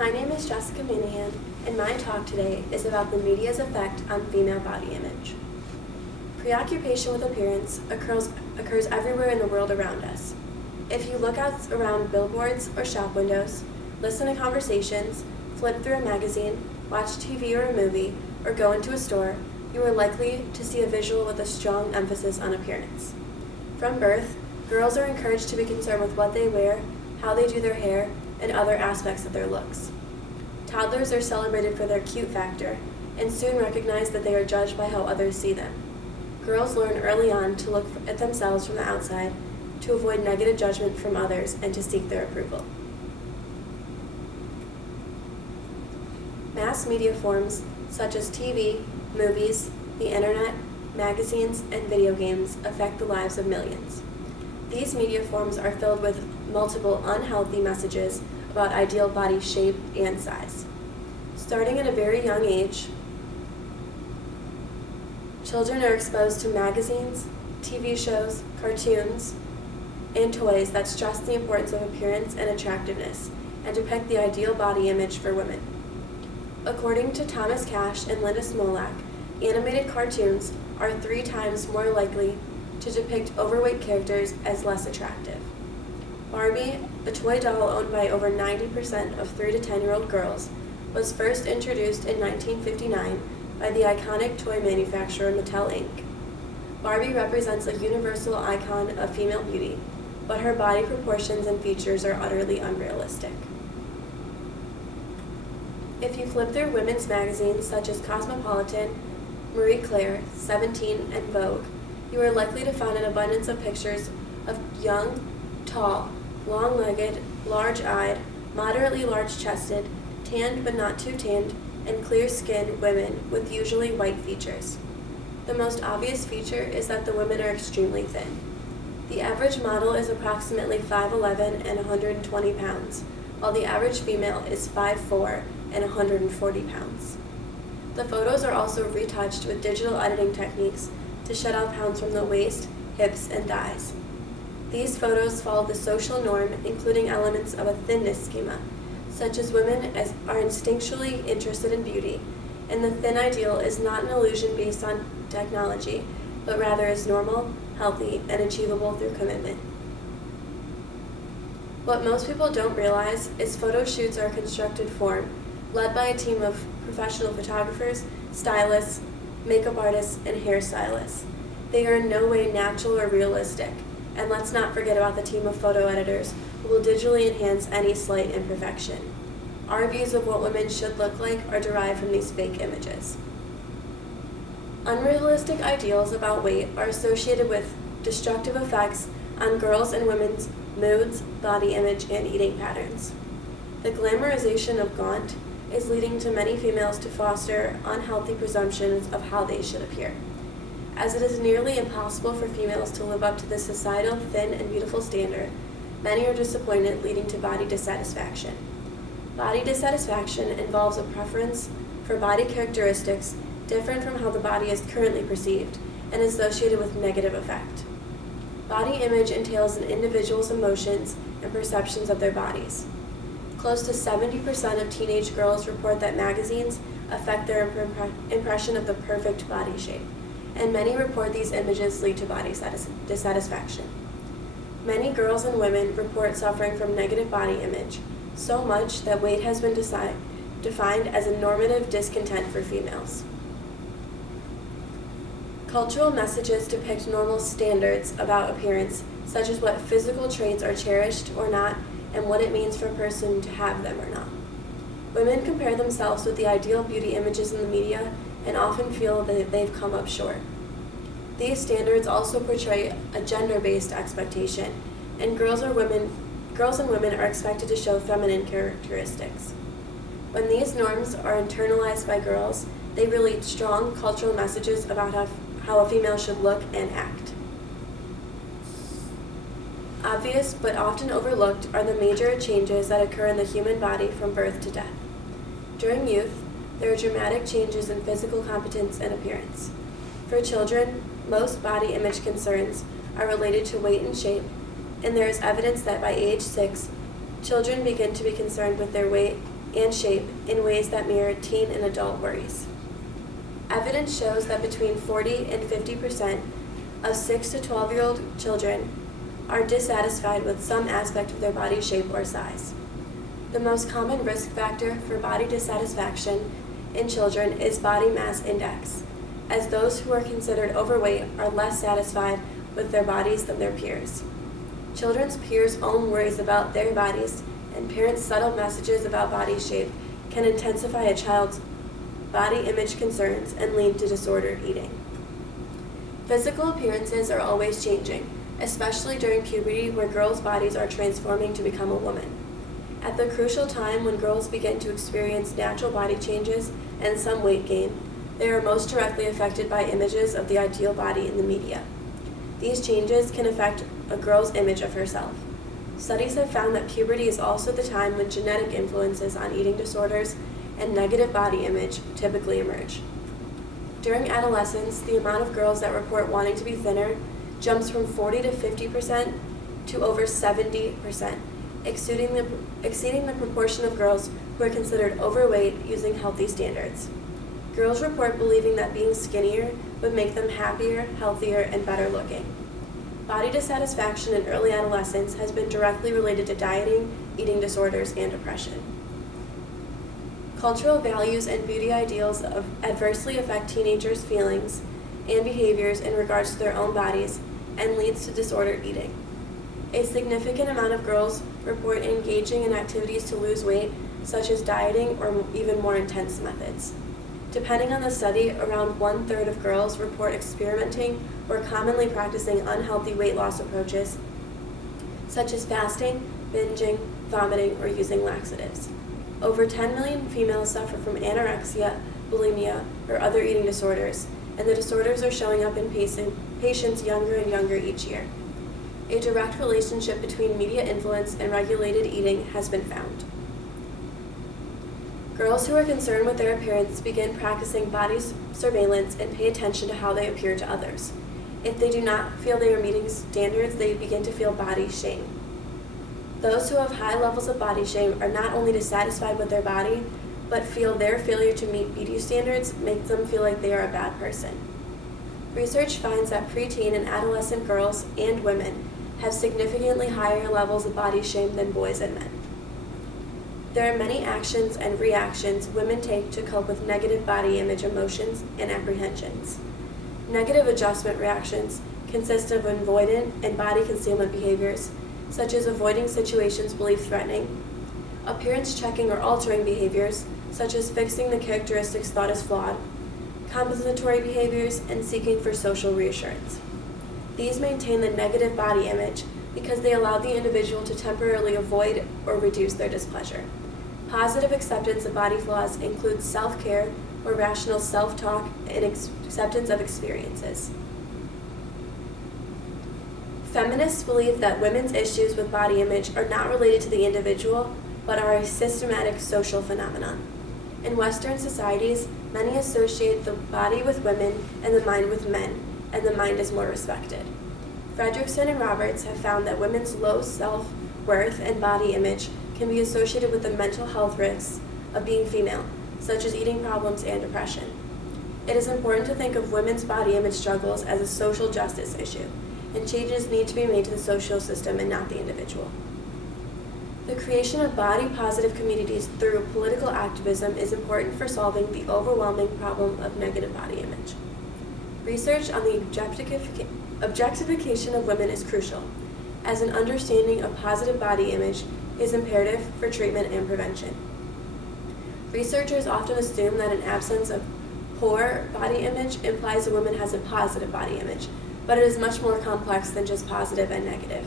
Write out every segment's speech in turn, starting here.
My name is Jessica Minahan, and my talk today is about the media's effect on female body image. Preoccupation with appearance occurs everywhere in the world around us. If you look out around billboards or shop windows, listen to conversations, flip through a magazine, watch TV or a movie, or go into a store, you are likely to see a visual with a strong emphasis on appearance. From birth, girls are encouraged to be concerned with what they wear, how they do their hair, and other aspects of their looks. Toddlers are celebrated for their cute factor, and soon recognize that they are judged by how others see them. Girls learn early on to look at themselves from the outside, to avoid negative judgment from others, and to seek their approval. Mass media forms such as TV, movies, the internet, magazines, and video games affect the lives of millions. These media forms are filled with multiple unhealthy messages about ideal body shape and size. Starting at a very young age, children are exposed to magazines, TV shows, cartoons, and toys that stress the importance of appearance and attractiveness and depict the ideal body image for women. According to Thomas Cash and Linda Smolak, animated cartoons are 3 times more likely to depict overweight characters as less attractive. Barbie, a toy doll owned by over 90% of 3 to 10-year-old girls, was first introduced in 1959 by the iconic toy manufacturer Mattel Inc. Barbie represents a universal icon of female beauty, but her body proportions and features are utterly unrealistic. If you flip through women's magazines such as Cosmopolitan, Marie Claire, 17, and Vogue, you are likely to find an abundance of pictures of young, tall, long-legged, large-eyed, moderately large-chested, tanned but not too tanned, and clear-skinned women with usually white features. The most obvious feature is that the women are extremely thin. The average model is approximately 5'11" and 120 pounds, while the average female is 5'4" and 140 pounds. The photos are also retouched with digital editing techniques to shed out pounds from the waist, hips, and thighs. These photos follow the social norm, including elements of a thinness schema, such as women are instinctually interested in beauty, and the thin ideal is not an illusion based on technology, but rather is normal, healthy, and achievable through commitment. What most people don't realize is photo shoots are a constructed form, led by a team of professional photographers, stylists, makeup artists, and hairstylists. They are in no way natural or realistic, and let's not forget about the team of photo editors who will digitally enhance any slight imperfection. Our views of what women should look like are derived from these fake images. Unrealistic ideals about weight are associated with destructive effects on girls' and women's moods, body image, and eating patterns. The glamorization of gaunt is leading to many females to foster unhealthy presumptions of how they should appear. As it is nearly impossible for females to live up to this societal thin and beautiful standard, many are disappointed, leading to body dissatisfaction. Body dissatisfaction involves a preference for body characteristics different from how the body is currently perceived and is associated with negative effect. Body image entails an individual's emotions and perceptions of their bodies. Close to 70% of teenage girls report that magazines affect their impression of the perfect body shape, and many report these images lead to body dissatisfaction. Many girls and women report suffering from negative body image, so much that weight has been defined as a normative discontent for females. Cultural messages depict normal standards about appearance, such as what physical traits are cherished or not, and what it means for a person to have them or not. Women compare themselves with the ideal beauty images in the media and often feel that they've come up short. These standards also portray a gender-based expectation, and girls and women are expected to show feminine characteristics. When these norms are internalized by girls, they relate strong cultural messages about how a female should look and act. Obvious but often overlooked are the major changes that occur in the human body from birth to death. During youth, there are dramatic changes in physical competence and appearance. For children, most body image concerns are related to weight and shape, and there is evidence that by age 6, children begin to be concerned with their weight, and shape in ways that mirror teen and adult worries. Evidence shows that between 40 and 50% of 6 to 12-year-old children are dissatisfied with some aspect of their body shape or size. The most common risk factor for body dissatisfaction in children is body mass index, as those who are considered overweight are less satisfied with their bodies than their peers. Children's peers' own worries about their bodies and parents' subtle messages about body shape can intensify a child's body image concerns and lead to disordered eating. Physical appearances are always changing, especially during puberty where girls' bodies are transforming to become a woman. At the crucial time when girls begin to experience natural body changes and some weight gain, they are most directly affected by images of the ideal body in the media. These changes can affect a girl's image of herself. Studies have found that puberty is also the time when genetic influences on eating disorders and negative body image typically emerge. During adolescence, the amount of girls that report wanting to be thinner jumps from 40 to 50% to over 70%, exceeding the proportion of girls who are considered overweight using healthy standards. Girls report believing that being skinnier would make them happier, healthier, and better looking. Body dissatisfaction in early adolescence has been directly related to dieting, eating disorders, and depression. Cultural values and beauty ideals adversely affect teenagers' feelings and behaviors in regards to their own bodies and leads to disordered eating. A significant amount of girls report engaging in activities to lose weight, such as dieting or even more intense methods. Depending on the study, around 1/3 of girls report experimenting or commonly practicing unhealthy weight loss approaches, such as fasting, binging, vomiting, or using laxatives. Over 10 million females suffer from anorexia, bulimia, or other eating disorders, and the disorders are showing up in patients younger and younger each year. A direct relationship between media influence and regulated eating has been found. Girls who are concerned with their appearance begin practicing body surveillance and pay attention to how they appear to others. If they do not feel they are meeting standards, they begin to feel body shame. Those who have high levels of body shame are not only dissatisfied with their body, but feel their failure to meet beauty standards makes them feel like they are a bad person. Research finds that preteen and adolescent girls and women have significantly higher levels of body shame than boys and men. There are many actions and reactions women take to cope with negative body image emotions and apprehensions. Negative adjustment reactions consist of avoidant and body concealment behaviors, such as avoiding situations believed threatening, appearance checking or altering behaviors, such as fixing the characteristics thought as flawed, compensatory behaviors, and seeking for social reassurance. These maintain the negative body image because they allow the individual to temporarily avoid or reduce their displeasure. Positive acceptance of body flaws includes self-care or rational self-talk and acceptance of experiences. Feminists believe that women's issues with body image are not related to the individual, but are a systematic social phenomenon. In Western societies, many associate the body with women and the mind with men, and the mind is more respected. Fredrickson and Roberts have found that women's low self-worth and body image can be associated with the mental health risks of being female, such as eating problems and depression. It is important to think of women's body image struggles as a social justice issue, and changes need to be made to the social system and not the individual. The creation of body-positive communities through political activism is important for solving the overwhelming problem of negative body image. Research on the objectification of women is crucial, as an understanding of positive body image is imperative for treatment and prevention. Researchers often assume that an absence of poor body image implies a woman has a positive body image, but it is much more complex than just positive and negative.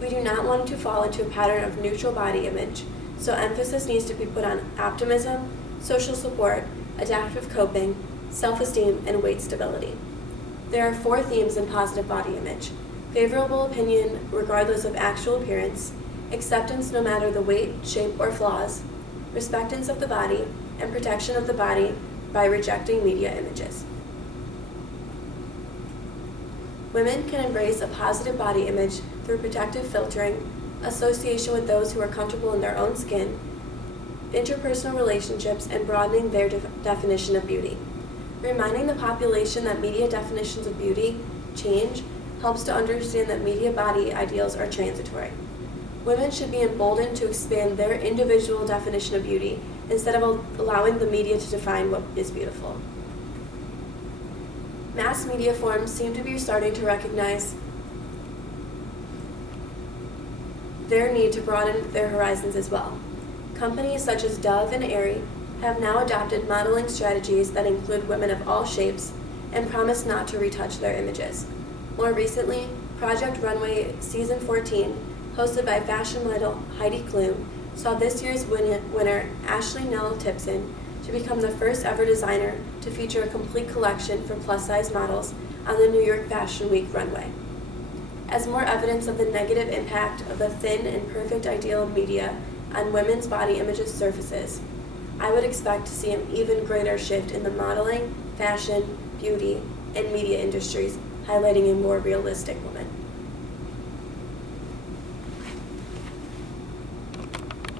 We do not want to fall into a pattern of neutral body image, so emphasis needs to be put on optimism, social support, adaptive coping, self-esteem, and weight stability. There are 4 themes in positive body image: favorable opinion regardless of actual appearance, acceptance no matter the weight, shape, or flaws, respectance of the body, and protection of the body by rejecting media images. Women can embrace a positive body image through protective filtering, association with those who are comfortable in their own skin, interpersonal relationships and broadening their definition of beauty. Reminding the population that media definitions of beauty change helps to understand that media body ideals are transitory. Women should be emboldened to expand their individual definition of beauty instead of allowing the media to define what is beautiful. Mass media forms seem to be starting to recognize their need to broaden their horizons as well. Companies such as Dove and Aerie have now adopted modeling strategies that include women of all shapes and promise not to retouch their images. More recently, Project Runway Season 14, hosted by fashion model Heidi Klum, saw this year's winner Ashley Nell Tipton to become the first ever designer to feature a complete collection for plus-size models on the New York Fashion Week runway. As more evidence of the negative impact of the thin and perfect ideal of media on women's body images surfaces, I would expect to see an even greater shift in the modeling, fashion, beauty, and media industries, highlighting a more realistic woman.